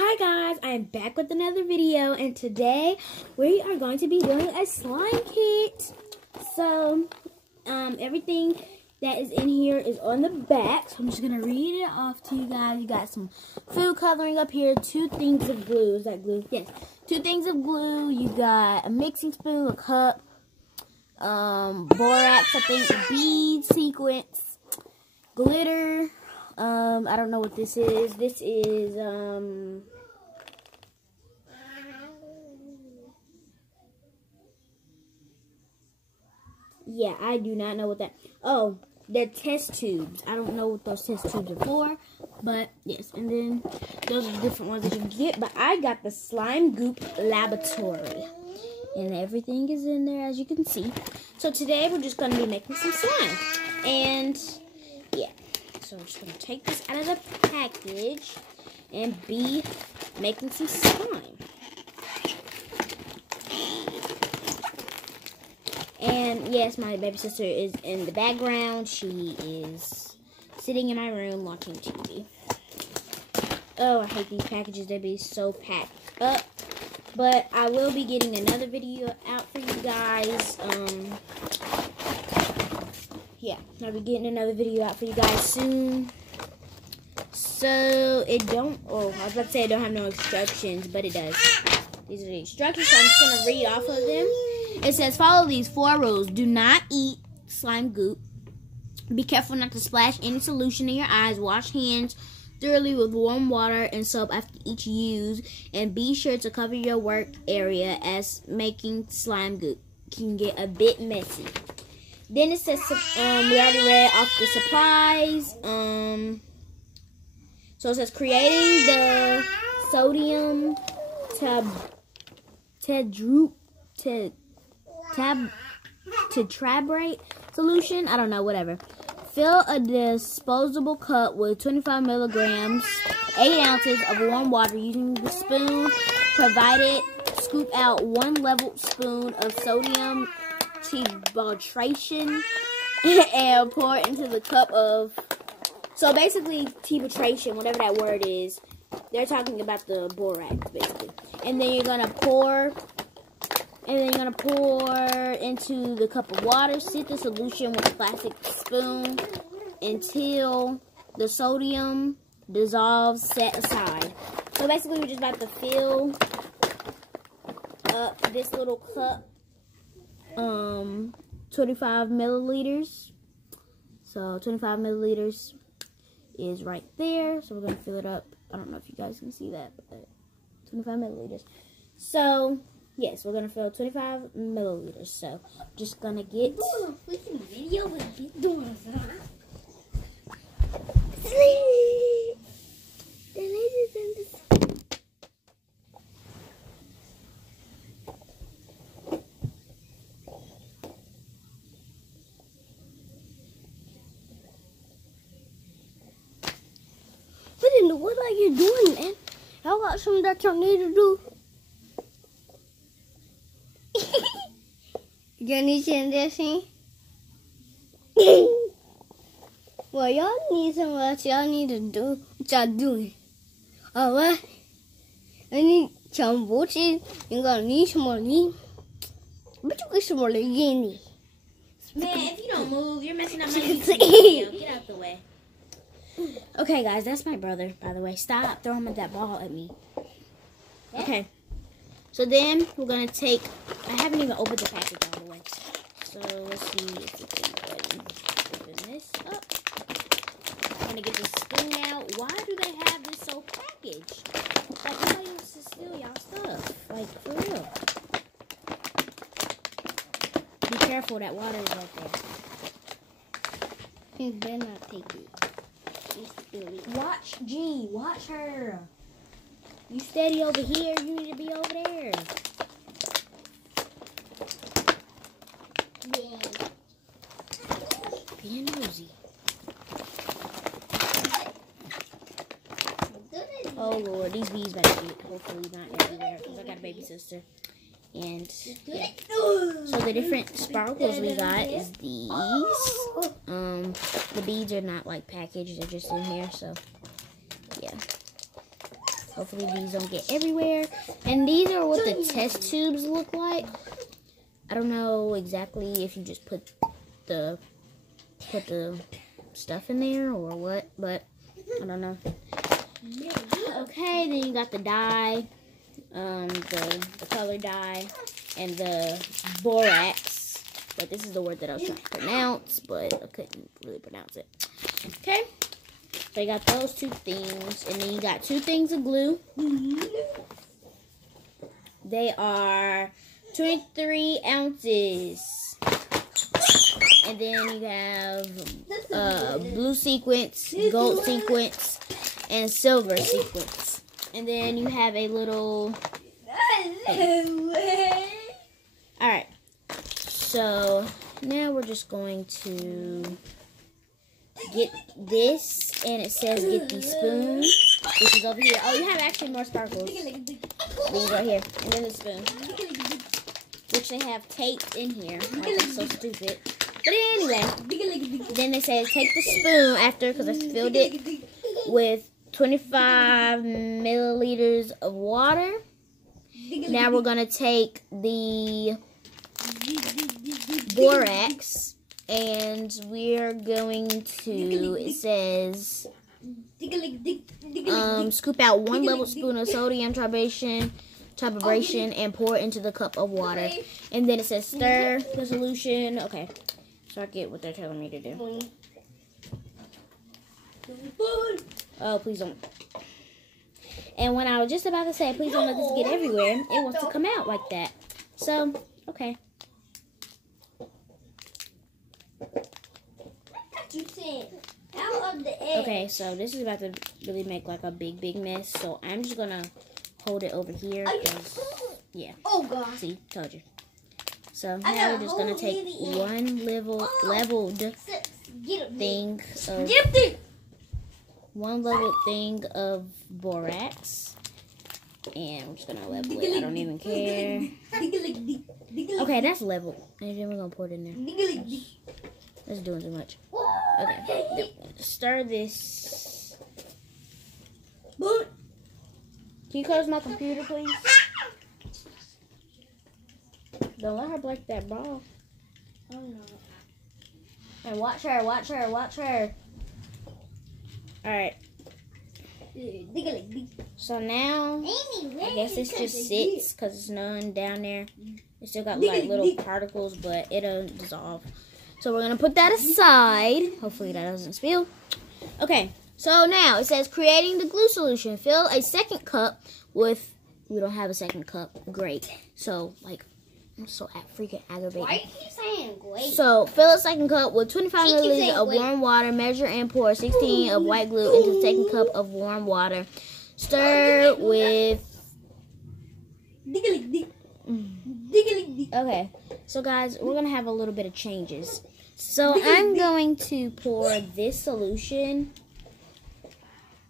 Hi guys, I am back with another video, and today we are going to be doing a slime kit. So, everything that is in here is on the back. So I'm just gonna read it off to you guys. You got some food coloring up here, 2 things of glue. Is that glue? Yes. 2 things of glue. You got a mixing spoon, a cup, borax, I think, bead sequence, glitter. I don't know what this is. This is, yeah, I do not know what that, oh, they're test tubes. I don't know what those test tubes are for, but yes, and then those are the different ones that you can get, but I got the Slime Goop Laboratory, and everything is in there, as you can see. So today, we're just going to be making some slime, and, yeah. So I'm just going to take this out of the package and be making some slime. And yes, my baby sister is in the background. She is sitting in my room watching TV. Oh, I hate these packages. They be so packed up. But I will be getting another video out for you guys. Yeah, I'll be getting another video out for you guys soon. So, it don't, oh, I was about to say it don't have no instructions, but it does. These are the instructions, so I'm just going to read off of them. It says, follow these 4 rules. Do not eat slime goop. Be careful not to splash any solution in your eyes. Wash hands thoroughly with warm water and soap after each use. And be sure to cover your work area, as making slime goop can get a bit messy. Then it says, we already read off the supplies. So it says, creating the sodium tetrabrate solution. I don't know, whatever. Fill a disposable cup with 25 milligrams, 8 ounces of warm water using the spoon provided. Scoop out 1 leveled spoon of sodium titration and pour into the cup of, so basically titration, whatever that word is, they're talking about the borax basically. And then you're gonna pour into the cup of water. Sit the solution with a plastic spoon until the sodium dissolves. Set aside. So basically we're just about to fill up this little cup. 25 milliliters. So 25 milliliters is right there. So we're going to fill it up. I don't know if you guys can see that, but 25 milliliters. So, yes, we're going to fill 25 milliliters. So, just going to get... Ooh, we can video with doing that. What are you doing, man? I got something that you need to do. You need to understand? Well, y'all need some what y'all need to do. What y'all doing? Alright? I need some watching. You're gonna need some more lean. But you get some more lean. Man, if you don't move, you're messing up my YouTube video. Get out the way. Okay, guys, that's my brother, by the way. Stop throwing that ball at me. Okay. So then we're going to take... I haven't even opened the package all the way. So let's see if we can go ahead and open this up. I'm going to get this spoon out. Why do they have this so packaged? Like, nobody wants to steal y'all stuff. Like, for real. Be careful, that water is right there. You better not take it. Watch G, watch her. You steady over here, you need to be over there. Yeah. Being nosy. Oh Lord, these bees better get hopefully not everywhere, because I got a baby sister. And yeah. So the different sparkles we got is these. The beads are not like packaged, they're just in here, so yeah. Hopefully these don't get everywhere. And these are what the test tubes look like. I don't know exactly if you just put the stuff in there or what, but I don't know. Okay, then you got the dye, the color dye, and the borax. But this is the word that I was trying to pronounce, but I couldn't really pronounce it. Okay, so you got those two things, and then you got 2 things of glue. They are 23 ounces. And then you have blue sequence, gold sequence, and silver sequence. And then you have a little... Alright. So, now we're just going to get this. And it says get the spoon, which is over here. Oh, you have actually more sparkles. These right here. And then the spoon, which they have taped in here. Like, I'm so stupid. But anyway, then they say take the spoon after, because I filled it with 25 milliliters of water. Now we're going to take the borax, and we're going to, it says, scoop out 1 level spoon of sodium tribration, and pour it into the cup of water. And then it says stir the solution. Okay. So I get what they're telling me to do. Oh, please don't. And when I was just about to say, please don't let this get everywhere, it wants to come out like that. So, okay. Okay, so this is about to really make like a big mess. So I'm just going to hold it over here. Yeah. Oh, God. See, told you. So now we're just going to take 1 leveled thing of 1 leveled thing of borax, and we're just going to level it. I don't even care. Okay, that's leveled. And then we're going to pour it in there. That's doing too much. Okay, stir this. Can you close my computer, please? Don't let her break that ball. Oh no. And watch her. Alright. So now, I guess this just sits because it's none down there. It still got like little particles, but it'll dissolve. So we're going to put that aside. Hopefully that doesn't spill. Okay. So now it says creating the glue solution. Fill a second cup with, we don't have a second cup. Great. So like, I'm so freaking aggravated. Why do you keep saying great? So, fill a second cup with 25 milliliters of warm water. Measure and pour 16 of white glue into the second cup of warm water. Stir with... Okay. So, guys, we're going to have a little bit of changes. So, I'm going to pour this solution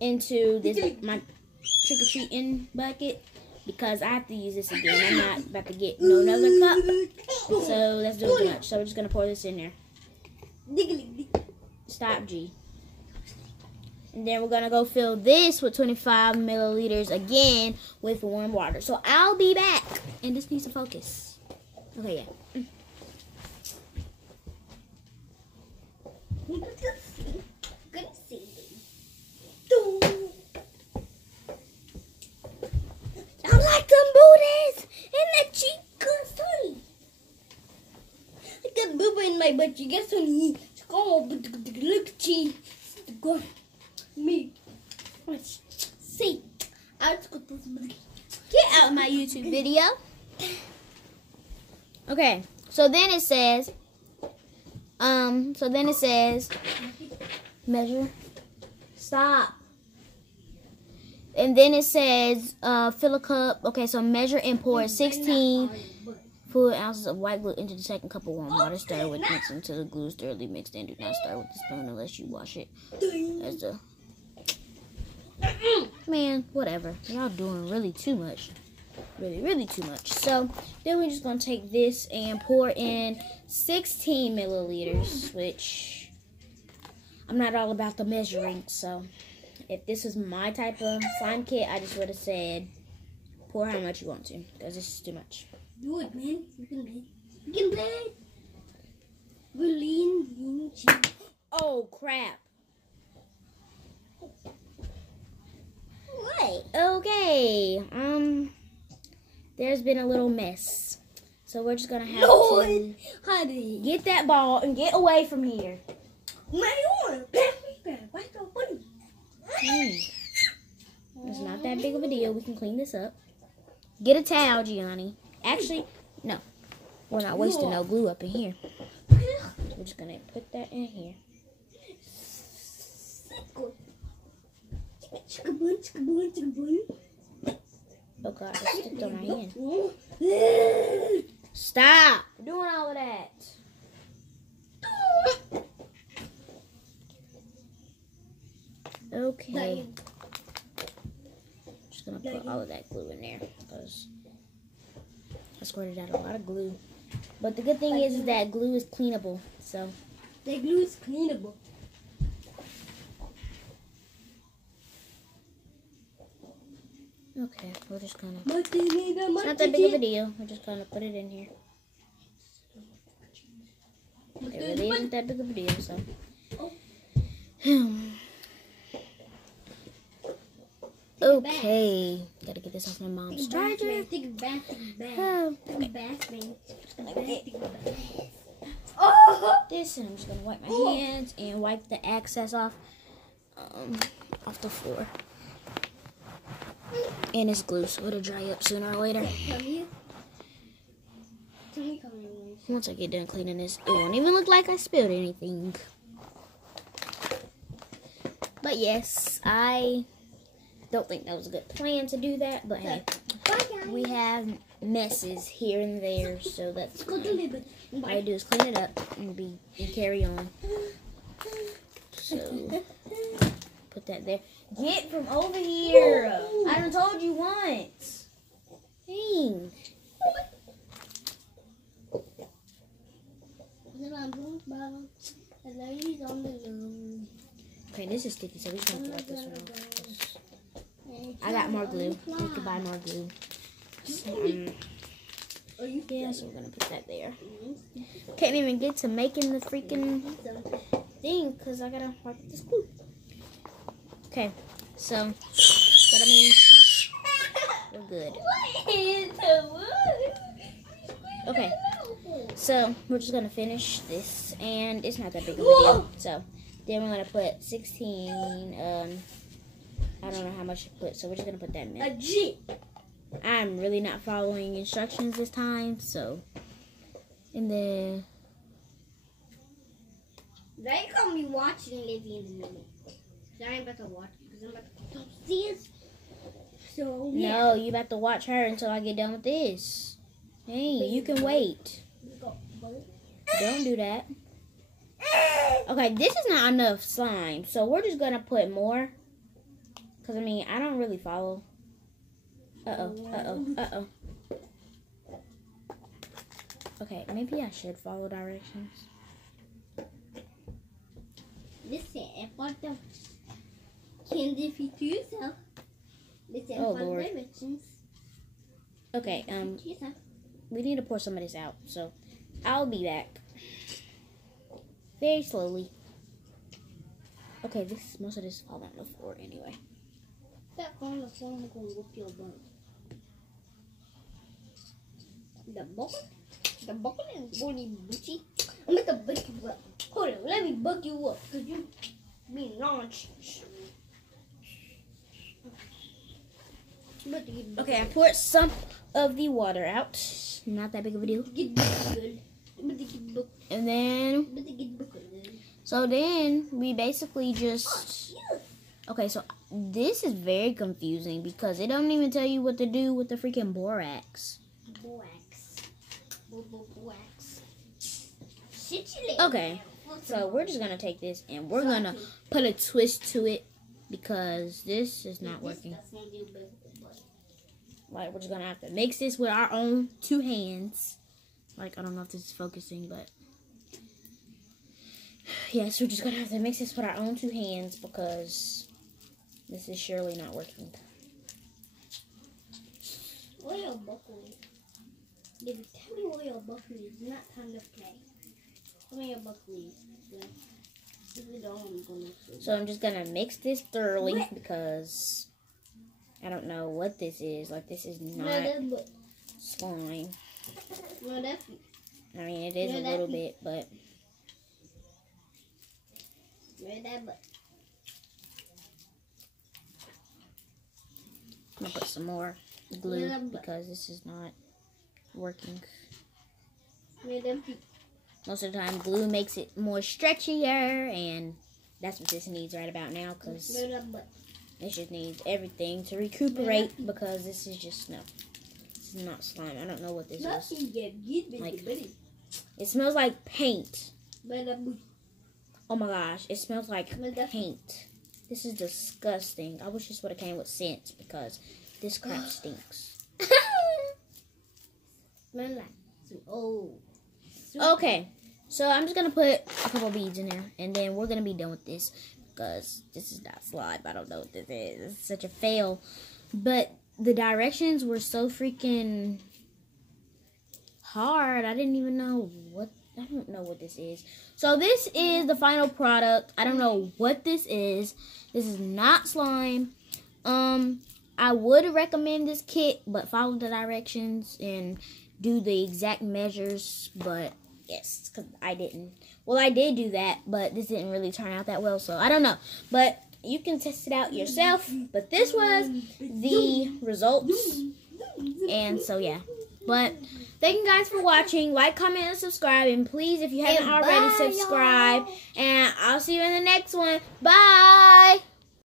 into this my trick-or-treating bucket. Because I have to use this again. I'm not about to get no another cup. So that's doing too much. So we're just going to pour this in there. Stop, G. And then we're going to go fill this with 25 milliliters again with warm water. So I'll be back. And this needs to focus. Okay, yeah. Good to see you. I like some booties and the chica sorry. I got booba in my butt. You get some go look cheese. Go me. Let's see. Get out my YouTube video. Okay. So then it says measure. Stop. And then it says, fill a cup. Okay, so measure and pour 16 full ounces of white glue into the second cup of warm water. Stir with mix until the glue is thoroughly mixed in. Do not stir with the spoon unless you wash it. As the man, whatever. Y'all doing really too much. Really too much. So then we're just gonna take this and pour in 16 milliliters, which I'm not all about the measuring, so if this was my type of slime kit, I just would have said pour how much you want to, because this is too much. Do it, man. You can play. You can play. We're lean. Oh, crap. What? Okay. There's been a little mess. So we're just going to have to get that ball and get away from here. It's not that big of a deal. We can clean this up. Get a towel, Gianni. Actually, no. We're not wasting no glue up in here. We're just going to put that in here. Oh, God. I stepped on my hand. Stop doing all of that. Okay. Just going to put all of that glue in there because I squirted out a lot of glue. But the good thing is that glue is cleanable. So the glue is cleanable. Okay, we're just gonna. It's not that big of a deal. We're just gonna put it in here. It really isn't that big of a deal, so. Okay, gotta get this off my mom's charger. This, and I'm just gonna wipe my hands and wipe the excess off the floor. And it's glue, so it'll dry up sooner or later. Once I get done cleaning this, it won't even look like I spilled anything. But yes, I don't think that was a good plan to do that. But hey, we have messes here and there, so that's fine. All I do is clean it up and carry on. So put that there. Get from over here. I done told you once. Dang. Okay, this is sticky, so we can have to wipe this one off. I got more glue. We can buy more glue. So, yeah, so we're going to put that there. Can't even get to making the freaking thing because I got to wipe this glue. Okay, so, but I mean, we're good. Okay, so we're just gonna finish this, and it's not that big of a deal. So then we're gonna put 16. I don't know how much to put, so we're just gonna put that in there. I'm really not following instructions this time, so. And then. They're gonna be watching Lizzie in the minute. I ain't about to watch because I'm about to see this. So yeah. No, you about to watch her until I get done with this. Hey, you can wait. Don't do that. Okay, this is not enough slime, so we're just gonna put more. Cause I mean, I don't really follow. Okay, maybe I should follow directions. Listen, about the candy fit yourself. Listen, oh follow Lord. directions. Okay, we need to pour some of this out, so I'll be back. Very slowly. Okay, most of this is all on the floor anyway. That on the floor, I'm gonna whoop your butt. The bucket is bony booty. I'm at the bug you up. Hold on, let me bug you up, cause you being nonsense. Okay, I poured some of the water out. Not that big of a deal. And then, so then we basically just, okay, so this is very confusing because it don't even tell you what to do with the freaking borax. Okay, so we're just gonna take this and we're gonna put a twist to it because this is not working. Like, we're just gonna have to mix this with our own 2 hands. Like, I don't know if this is focusing, but yes, we're just gonna have to mix this with our own 2 hands because This is surely not working. Where your buckle is? Baby, tell me where your buckle is. It's not time to play. Tell me your buckle is. So I'm just gonna mix this thoroughly because I don't know what this is. Like, this is not slime. I mean, it is a little bit, but I'm gonna put some more glue because this is not working. Most of the time, glue makes it more stretchier, and that's what this needs right about now, because it just needs everything to recuperate, because this is just, no, this is not slime. I don't know what this is. Like, it smells like paint. Oh my gosh, it smells like paint. This is disgusting. I wish this would have came with scent, because this crap stinks. Okay, so I'm just going to put a couple beads in there, and then we're going to be done with this, because this is not slime. I don't know what this is. It's such a fail. But the directions were so freaking hard. I don't know what this is. So this is the final product. I don't know what this is. This is not slime. I would recommend this kit, but follow the directions and do the exact measures, but yes, because I didn't. Well, I did do that, but this didn't really turn out that well, so I don't know. But you can test it out yourself. But this was the results. And so, yeah. But thank you guys for watching. Like, comment, and subscribe. And please, if you haven't already, subscribe. And I'll see you in the next one. Bye!